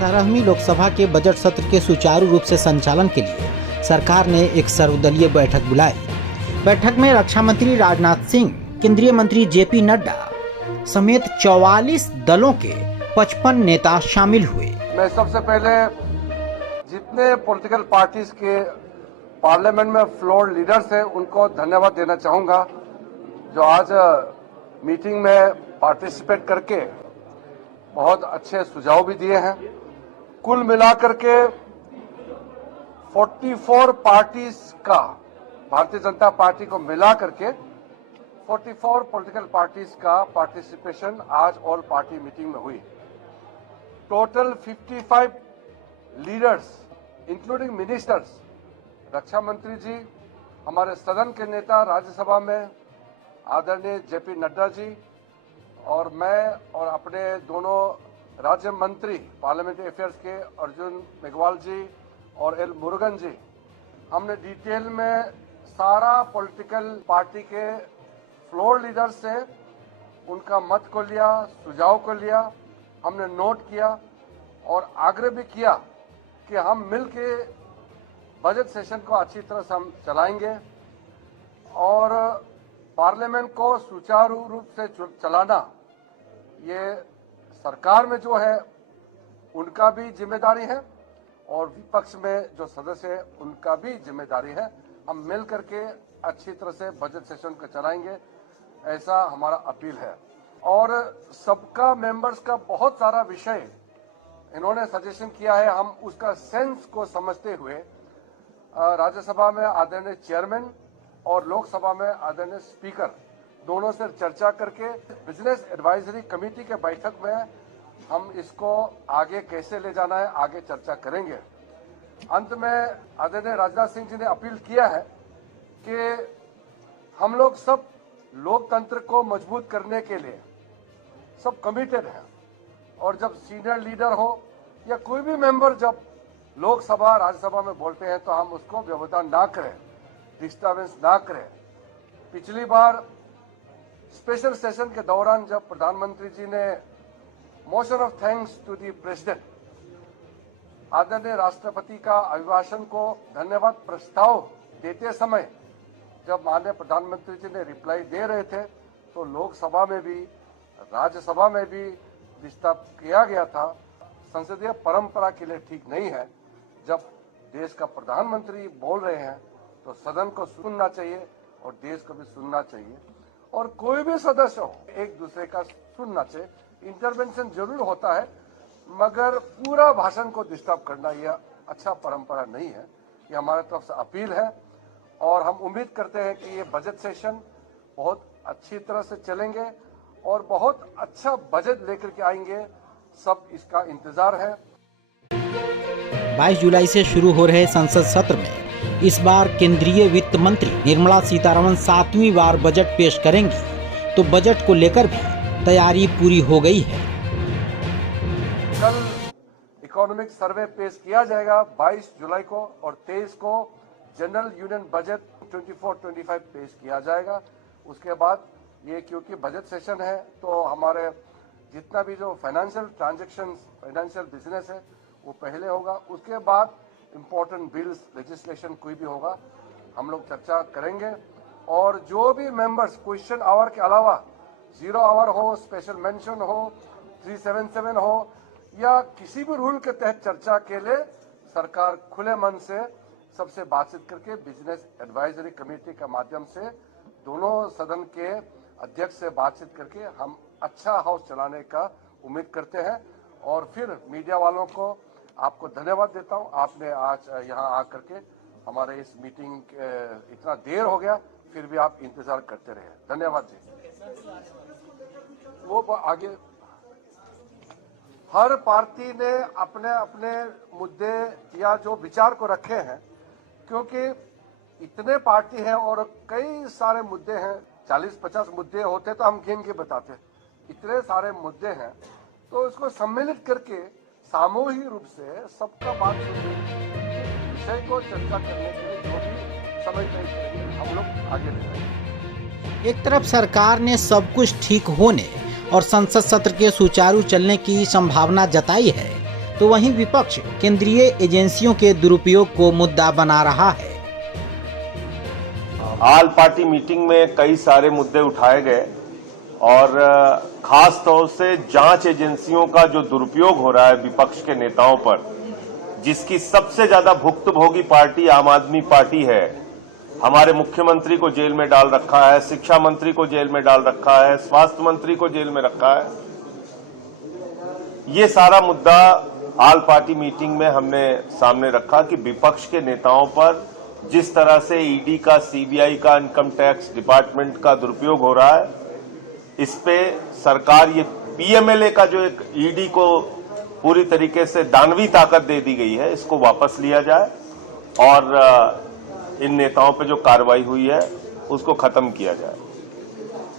18वीं लोकसभा के बजट सत्र के सुचारू रूप से संचालन के लिए सरकार ने एक सर्वदलीय बैठक बुलाई। बैठक में रक्षा मंत्री राजनाथ सिंह, केंद्रीय मंत्री जेपी नड्डा समेत 44 दलों के 55 नेता शामिल हुए। मैं सबसे पहले जितने पॉलिटिकल पार्टीज के पार्लियामेंट में फ्लोर लीडर्स हैं उनको धन्यवाद देना चाहूंगा, जो आज मीटिंग में पार्टिसिपेट करके बहुत अच्छे सुझाव भी दिए हैं। कुल मिलाकर के 44 पार्टीज का, भारतीय जनता पार्टी को मिला करके 44 पॉलिटिकल पार्टीज का पार्टिसिपेशन आज ऑल पार्टी मीटिंग में हुई। टोटल 55 लीडर्स इंक्लूडिंग मिनिस्टर्स, रक्षा मंत्री जी, हमारे सदन के नेता राज्यसभा में आदरणीय जेपी नड्डा जी और मैं और अपने दोनों राज्य मंत्री पार्लियामेंट्री अफेयर्स के अर्जुन मेघवाल जी और एल मुरुगन जी, हमने डिटेल में सारा पॉलिटिकल पार्टी के फ्लोर लीडर से उनका मत को लिया, सुझाव को लिया, हमने नोट किया और आग्रह भी किया कि हम मिलके बजट सेशन को अच्छी तरह से हम चलाएंगे और पार्लियामेंट को सुचारू रूप से चलाना ये सरकार में जो है उनका भी जिम्मेदारी है और विपक्ष में जो सदस्य है उनका भी जिम्मेदारी है। हम मिल करके अच्छी तरह से बजट सेशन को चलाएंगे, ऐसा हमारा अपील है। और सबका मेंबर्स का बहुत सारा विषय इन्होंने सजेशन किया है, हम उसका सेंस को समझते हुए राज्यसभा में आदरणीय चेयरमैन और लोकसभा में आदरणीय स्पीकर दोनों से चर्चा करके बिजनेस एडवाइजरी कमेटी के बैठक में हम इसको आगे कैसे ले जाना है आगे चर्चा करेंगे। अंत में आदरणीय राजनाथ सिंह जी ने अपील किया है कि हम लोग सब लोकतंत्र को मजबूत करने के लिए सब कमिटेड हैं और जब सीनियर लीडर हो या कोई भी मेंबर जब लोकसभा राज्यसभा में बोलते हैं तो हम उसको व्यवधान ना करें, डिस्टर्बेंस ना करें। पिछली बार स्पेशल सेशन के दौरान जब प्रधानमंत्री जी ने motion of thanks to the president, आदरणीय राष्ट्रपति का अभिभाषण को धन्यवाद प्रस्ताव देते समय जब माननीय प्रधानमंत्री जी ने रिप्लाई दे रहे थे तो लोकसभा में भी राज्यसभा में भी डिस्टर्ब किया गया था। संसदीय परंपरा के लिए ठीक नहीं है। जब देश का प्रधानमंत्री बोल रहे हैं तो सदन को सुनना चाहिए और देश को भी सुनना चाहिए और कोई भी सदस्य हो एक दूसरे का सुनना चाहिए। इंटरवेंशन जरूर होता है मगर पूरा भाषण को डिस्टर्ब करना यह अच्छा परंपरा नहीं है। ये हमारे तरफ से अपील है और हम उम्मीद करते हैं कि ये बजट सेशन बहुत अच्छी तरह से चलेंगे और बहुत अच्छा बजट लेकर के आएंगे। सब इसका इंतजार है। 22 जुलाई से शुरू हो रहे संसद सत्र में इस बार केंद्रीय वित्त मंत्री निर्मला सीतारमण 7वीं बार बजट पेश करेंगी, तो बजट को लेकर भी तैयारी पूरी हो गई है। कल इकोनॉमिक सर्वे पेश किया जाएगा 22 जुलाई को और 23 को जनरल यूनियन बजट 24-25 पेश किया जाएगा। उसके बाद ये क्योंकि बजट सेशन है तो हमारे जितना भी जो फाइनेंशियल ट्रांजैक्शंस, फाइनेंशियल बिजनेस है वो पहले होगा। उसके बाद इम्पोर्टेंट बिल्स, लेजिस्लेशन कोई भी होगा हम लोग चर्चा करेंगे और जो भी मेंबर्स क्वेश्चन आवर के अलावा 0 आवर हो, स्पेशल मेंशन हो, 377 हो या किसी भी रूल के तहत चर्चा के लिए सरकार खुले मन से सबसे बातचीत करके बिजनेस एडवाइजरी कमेटी के माध्यम से दोनों सदन के अध्यक्ष से बातचीत करके हम अच्छा हाउस चलाने का उम्मीद करते हैं। और फिर मीडिया वालों को आपको धन्यवाद देता हूं, आपने आज यहां आकर के हमारे इस मीटिंग इतना देर हो गया फिर भी आप इंतजार करते रहे, धन्यवाद जी। वो आगे हर पार्टी ने अपने अपने मुद्दे या जो विचार को रखे हैं, क्योंकि इतने पार्टी हैं और कई सारे मुद्दे हैं, 40-50 मुद्दे होते तो हम गिन के बताते, इतने सारे मुद्दे हैं तो इसको सम्मिलित करके सामूहिक रूप से सबका बात सुनने विषय को चर्चा करने के लिए जो भी समय तय करेंगे हम लोग आगे ले जाएंगे। एक तरफ सरकार ने सब कुछ ठीक होने और संसद सत्र के सुचारू चलने की संभावना जताई है, तो वहीं विपक्ष केंद्रीय एजेंसियों के दुरुपयोग को मुद्दा बना रहा है। ऑल पार्टी मीटिंग में कई सारे मुद्दे उठाए गए और खास तौर से जांच एजेंसियों का जो दुरुपयोग हो रहा है विपक्ष के नेताओं पर, जिसकी सबसे ज्यादा भुक्तभोगी पार्टी आम आदमी पार्टी है। हमारे मुख्यमंत्री को जेल में डाल रखा है, शिक्षा मंत्री को जेल में डाल रखा है, स्वास्थ्य मंत्री को जेल में रखा है। ये सारा मुद्दा ऑल पार्टी मीटिंग में हमने सामने रखा कि विपक्ष के नेताओं पर जिस तरह से ईडी का, सीबीआई का, इनकम टैक्स डिपार्टमेंट का दुरुपयोग हो रहा है, इस पे सरकार ये पीएमएलए का जो एक ईडी को पूरी तरीके से दानवी ताकत दे दी गई है, इसको वापस लिया जाए और इन नेताओं पे जो कार्रवाई हुई है उसको खत्म किया जाए।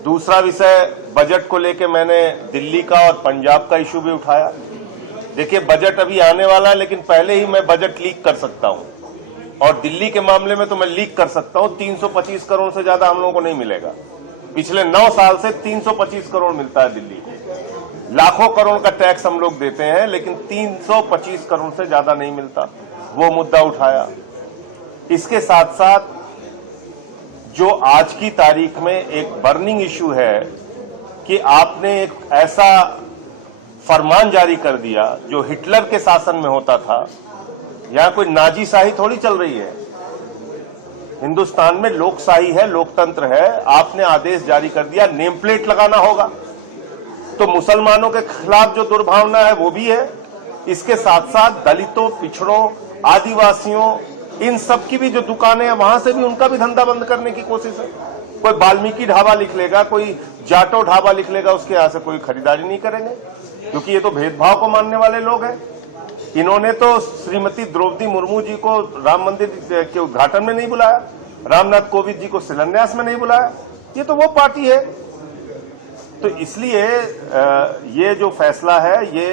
दूसरा विषय बजट को लेके मैंने दिल्ली का और पंजाब का इशू भी उठाया। देखिए, बजट अभी आने वाला है, लेकिन पहले ही मैं बजट लीक कर सकता हूं और दिल्ली के मामले में तो मैं लीक कर सकता हूं। 325 करोड़ से ज्यादा हम लोगों को नहीं मिलेगा। पिछले 9 साल से 325 करोड़ मिलता है दिल्ली को। लाखों करोड़ का टैक्स हम लोग देते हैं, लेकिन 325 करोड़ से ज्यादा नहीं मिलता। वो मुद्दा उठाया। इसके साथ साथ जो आज की तारीख में एक बर्निंग इशू है कि आपने एक ऐसा फरमान जारी कर दिया जो हिटलर के शासन में होता था। यहां कोई नाजीशाही थोड़ी चल रही है। हिंदुस्तान में लोकशाही है, लोकतंत्र है। आपने आदेश जारी कर दिया नेम प्लेट लगाना होगा, तो मुसलमानों के खिलाफ जो दुर्भावना है वो भी है। इसके साथ साथ दलितों, पिछड़ों, आदिवासियों, इन सब की भी जो दुकानें हैं वहां से भी उनका भी धंधा बंद करने की कोशिश है। कोई वाल्मीकि ढाबा लिख लेगा, कोई जाटो ढाबा लिख लेगा, उसके यहां से कोई खरीदारी नहीं करेंगे, क्योंकि ये तो भेदभाव को मानने वाले लोग हैं। इन्होंने तो श्रीमती द्रौपदी मुर्मू जी को राम मंदिर के उद्घाटन में नहीं बुलाया, रामनाथ कोविंद जी को शिलान्यास में नहीं बुलाया। ये तो वो पार्टी है। तो इसलिए ये जो फैसला है ये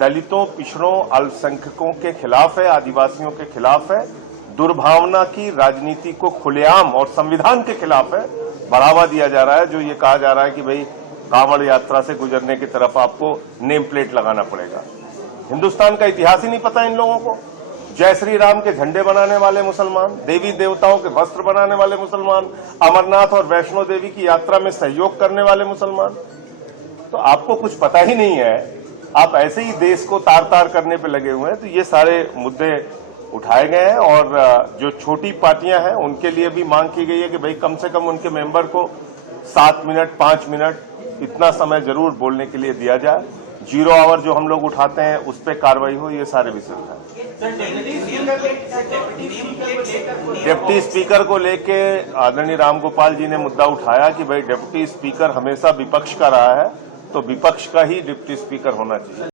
दलितों, पिछड़ों, अल्पसंख्यकों के खिलाफ है, आदिवासियों के खिलाफ है। दुर्भावना की राजनीति को खुलेआम और संविधान के खिलाफ है। बढ़ावा दिया जा रहा है। जो ये कहा जा रहा है कि भाई कांवड़ यात्रा से गुजरने की तरफ आपको नेम प्लेट लगाना पड़ेगा। हिंदुस्तान का इतिहास ही नहीं पता इन लोगों को। जय श्री राम के झंडे बनाने वाले मुसलमान, देवी देवताओं के वस्त्र बनाने वाले मुसलमान, अमरनाथ और वैष्णो देवी की यात्रा में सहयोग करने वाले मुसलमान। तो आपको कुछ पता ही नहीं है, आप ऐसे ही देश को तार तार करने पे लगे हुए हैं। तो ये सारे मुद्दे उठाए गए हैं और जो छोटी पार्टियां हैं उनके लिए भी मांग की गई है कि भाई कम से कम उनके मेंबर को 7 मिनट, 5 मिनट इतना समय जरूर बोलने के लिए दिया जाए। 0 आवर जो हम लोग उठाते हैं उस पर कार्रवाई हो, ये सारे विषय उठाए। डिप्टी स्पीकर को लेके आदरणीय रामगोपाल जी ने मुद्दा उठाया कि भाई डिप्टी स्पीकर हमेशा विपक्ष का रहा है, तो विपक्ष का ही डिप्टी स्पीकर होना चाहिए।